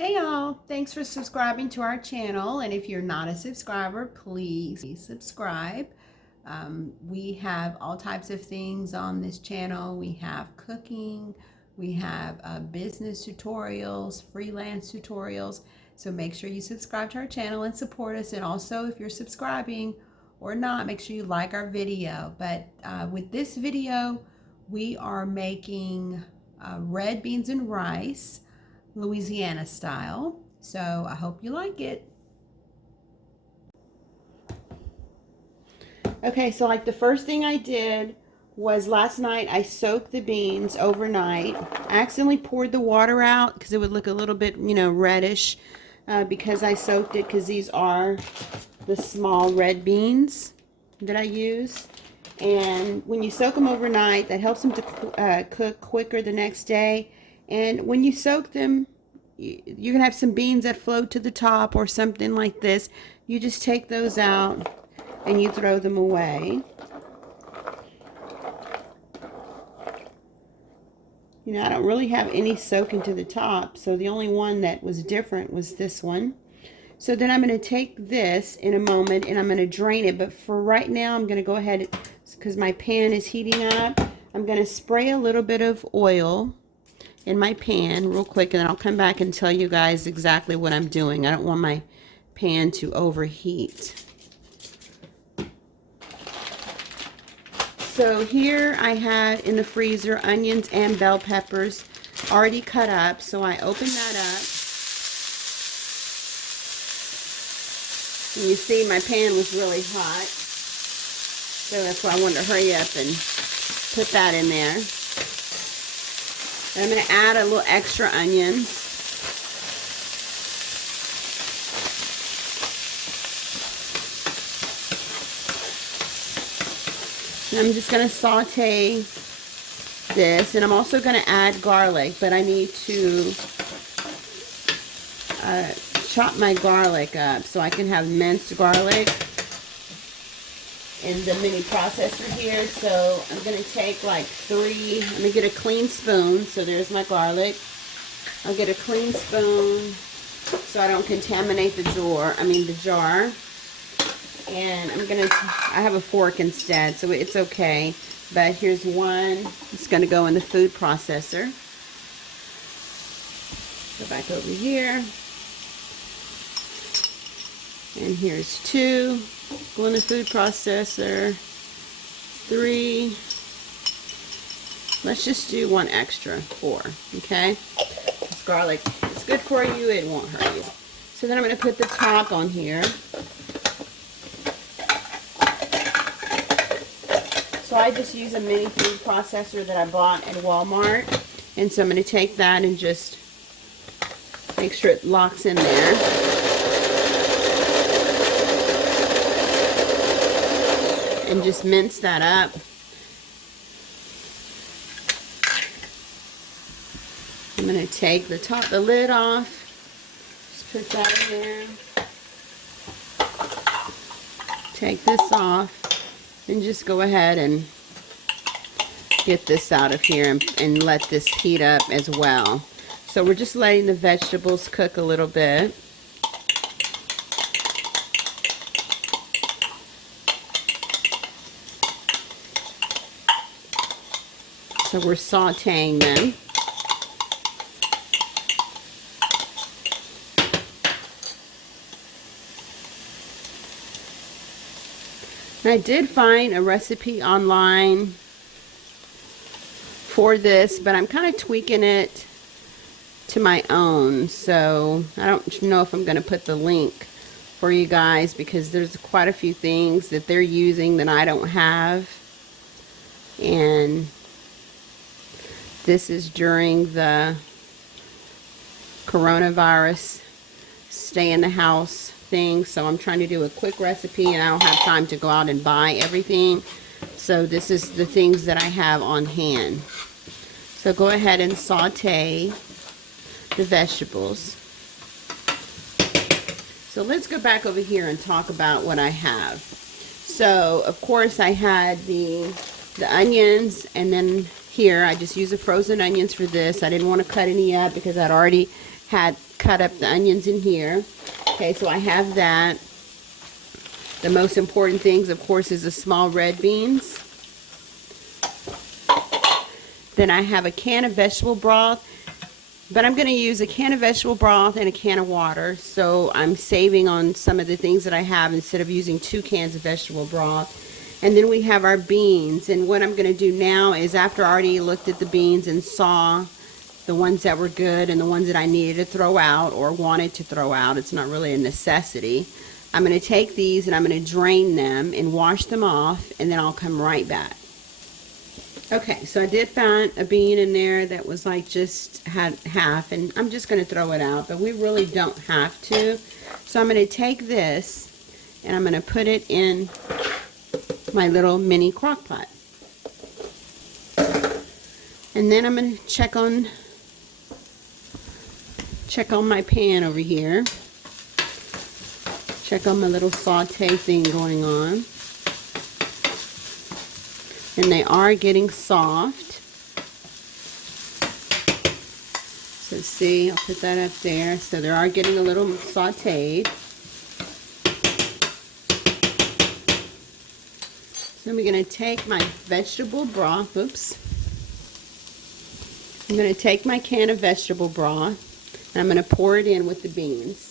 Hey y'all, thanks for subscribing to our channel, and if you're not a subscriber, please subscribe. We have all types of things on this channel. We have cooking, we have business tutorials, freelance tutorials, so make sure you subscribe to our channel and support us. And also, if you're subscribing or not, make sure you like our video. But with this video, we are making red beans and rice, Louisiana style. So I hope you like it. Okay, so like the first thing I did was last night I soaked the beans overnight. I accidentally poured the water out because it would look a little bit, reddish because I soaked it, because these are the small red beans that I use. And when you soak them overnight, that helps them to cook quicker the next day. And when you soak them, you can have some beans that float to the top or something like this. You just take those out and you throw them away. I don't really have any soaking to the top, so the only one that was different was this one. So then I'm going to take this in a moment and I'm going to drain it. But for right now, I'm going to go ahead, because my pan is heating up, I'm going to spray a little bit of oil in my pan real quick, and then I'll come back and tell you guys exactly what I'm doing. I don't want my pan to overheat. So here I had in the freezer onions and bell peppers already cut up. So I opened that up. And you see my pan was really hot. So that's why I wanted to hurry up and put that in there. And I'm going to add a little extra onions. And I'm just going to saute this. And I'm also going to add garlic, but I need to chop my garlic up so I can have minced garlic in the mini processor here. So I'm going to take like 3, I'm going to get a clean spoon. So there's my garlic. I'll get a clean spoon so I don't contaminate the jar. And I'm going to, I have a fork instead, so it's okay. But here's one. It's going to go in the food processor. Go back over here. And here's 2. Go in the food processor. 3. Let's just do 1 extra. 4. Okay? This garlic is good for you. It won't hurt you. So then I'm going to put the top on here. So I just use a mini food processor that I bought at Walmart. And so I'm going to take that and just make sure it locks in there. And just mince that up. I'm going to take the lid off. Just put that in there. Take this off. And just go ahead and get this out of here and let this heat up as well. So we're just letting the vegetables cook a little bit. So we're sauteing them. And I did find a recipe online for this, but I'm kind of tweaking it to my own. So I don't know if I'm going to put the link for you guys, because there's quite a few things that they're using that I don't have. And this is during the coronavirus stay in the house thing, so I'm trying to do a quick recipe and I don't have time to go out and buy everything. So this is the things that I have on hand. So go ahead and saute the vegetables. So let's go back over here and talk about what I have. So of course I had the onions, and then here I just used the frozen onions for this. I didn't want to cut any up because I'd already had cut up the onions in here. Okay, so I have that. The most important things, of course, is the small red beans. Then I have a can of vegetable broth, but I'm going to use a can of vegetable broth and a can of water. So I'm saving on some of the things that I have instead of using 2 cans of vegetable broth. And then we have our beans. And what I'm going to do now is, after I already looked at the beans and saw the ones that were good and the ones that I needed to throw out or wanted to throw out, it's not really a necessity, I'm going to take these and I'm going to drain them and wash them off, and then I'll come right back. Okay, so I did find a bean in there that was like just had half, and I'm just going to throw it out, but we really don't have to. So I'm going to take this and I'm going to put it in my little mini crock pot. And then I'm going to check on my pan over here. Check on my little saute thing going on. And they are getting soft. So see, I'll put that up there. So they are getting a little sauteed. So I'm going to take my vegetable broth. Oops. I'm going to take my can of vegetable broth and I'm going to pour it in with the beans.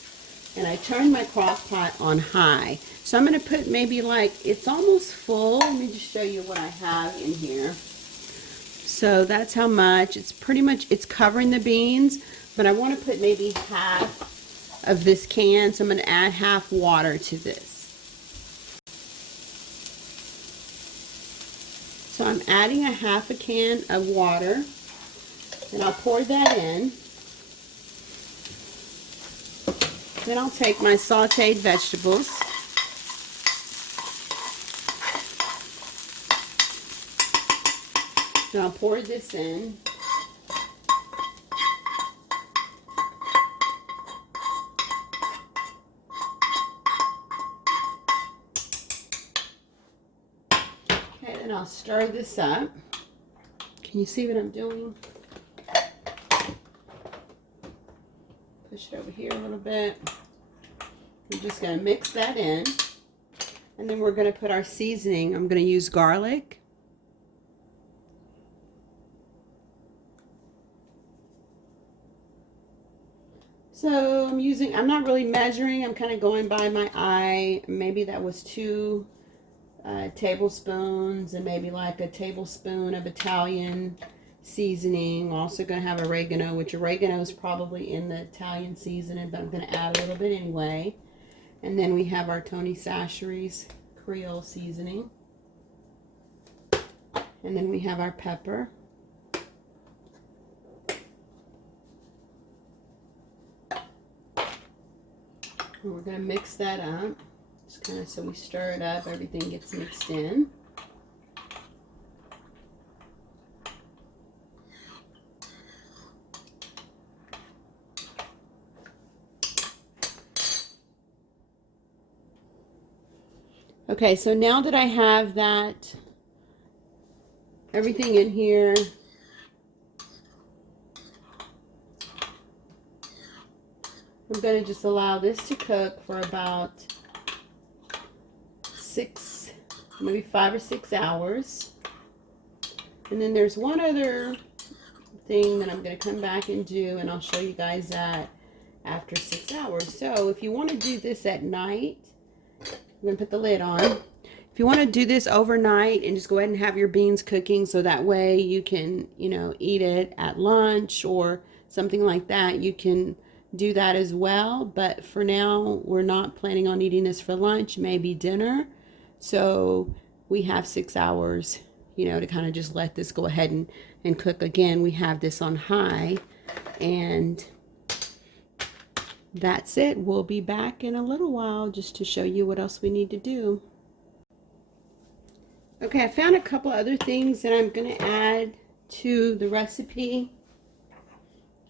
And I turned my crock pot on high. So I'm going to put maybe like, it's almost full. Let me just show you what I have in here. So that's how much. It's pretty much, it's covering the beans, but I want to put maybe half of this can. So I'm going to add half water to this. So I'm adding a half a can of water, and I'll pour that in. Then I'll take my sauteed vegetables. And I'll pour this in. Okay, then I'll stir this up. Can you see what I'm doing? Push it over here a little bit. I'm just going to mix that in. And then we're going to put our seasoning. I'm going to use garlic. So I'm not really measuring. I'm kind of going by my eye. Maybe that was 2 tablespoons, and maybe like a tablespoon of Italian seasoning. Also going to have oregano, which oregano is probably in the Italian seasoning, but I'm going to add a little bit anyway. And then we have our Tony Chachere's Creole seasoning. And then we have our pepper. And we're going to mix that up. Just kind of so we stir it up, everything gets mixed in. Okay, so now that I have that, everything in here, I'm going to just allow this to cook for about 6, maybe 5 or 6 hours. And then there's one other thing that I'm going to come back and do, and I'll show you guys that after 6 hours. So if you want to do this at night, I'm going to put the lid on. If you want to do this overnight and just go ahead and have your beans cooking so that way you can, eat it at lunch or something like that, you can do that as well. But for now, we're not planning on eating this for lunch, maybe dinner. So we have 6 hours, to kind of just let this go ahead and cook. Again, we have this on high, and that's it. We'll be back in a little while just to show you what else we need to do. Okay, I found a couple other things that I'm going to add to the recipe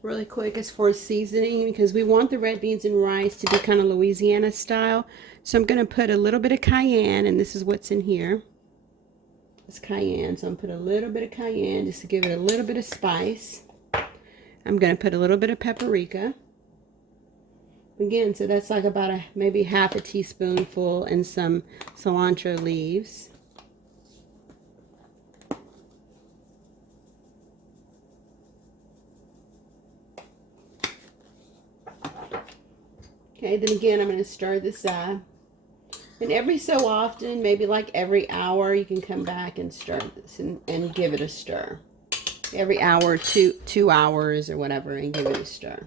really quick as far as seasoning, because we want the red beans and rice to be kind of Louisiana style. So I'm going to put a little bit of cayenne, and this is what's in here. It's cayenne, so I'm going to put a little bit of cayenne just to give it a little bit of spice. I'm going to put a little bit of paprika. Again, so that's like about maybe half a teaspoonful and some cilantro leaves. Okay, then again, I'm going to stir this up. And every so often, maybe like every hour, you can come back and stir this and give it a stir. Every hour, two hours or whatever, and give it a stir.